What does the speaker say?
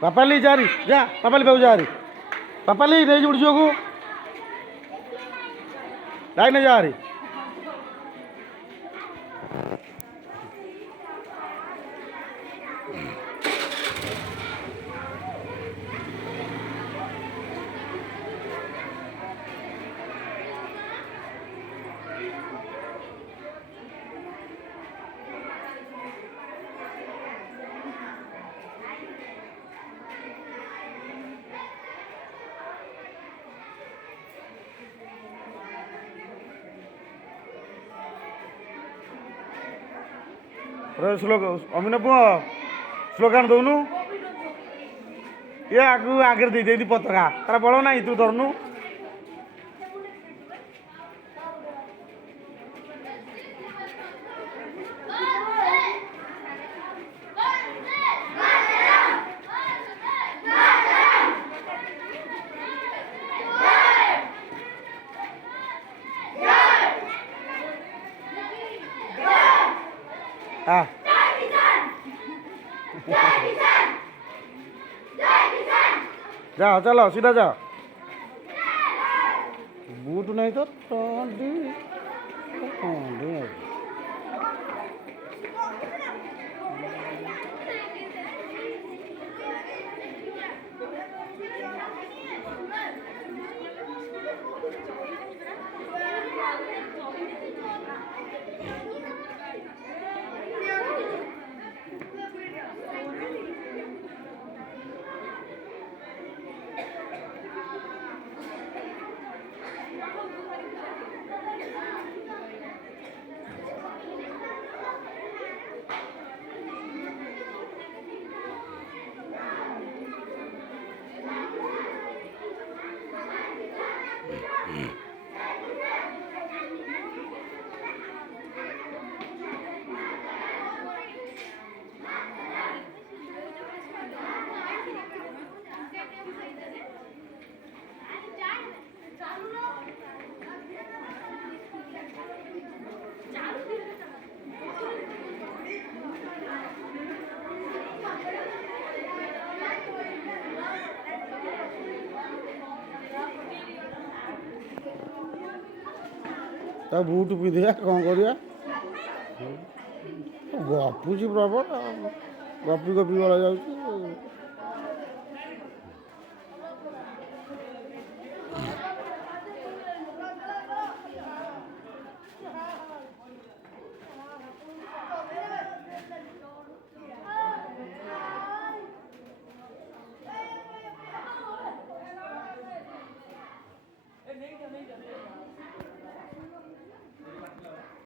ପାପାଲି ଯାରି ଯା ପାପାଲି ପାଖକୁ ଯାରି ପାପାଲି ନେଇ ଉଠି ଝିଅକୁ ଲାଇନ ଯାରି ଶ୍ଲୋକ ଅମିନ ପୁଅ ସ୍ଲୋଗାନ ଦଉନୁ ଇଏ ଆଗକୁ ଆଗରେ ଦେଇଦେଇଛି ପତାକା ତାର ବଳ ନାହିଁ ତୁ ଧରୁନୁ जाओ चलो सीधा जाओ बूट नहीं तो ता बूट पिंधिया कौन करिया गपुची प्रबल गपी गपी गला जाऊँ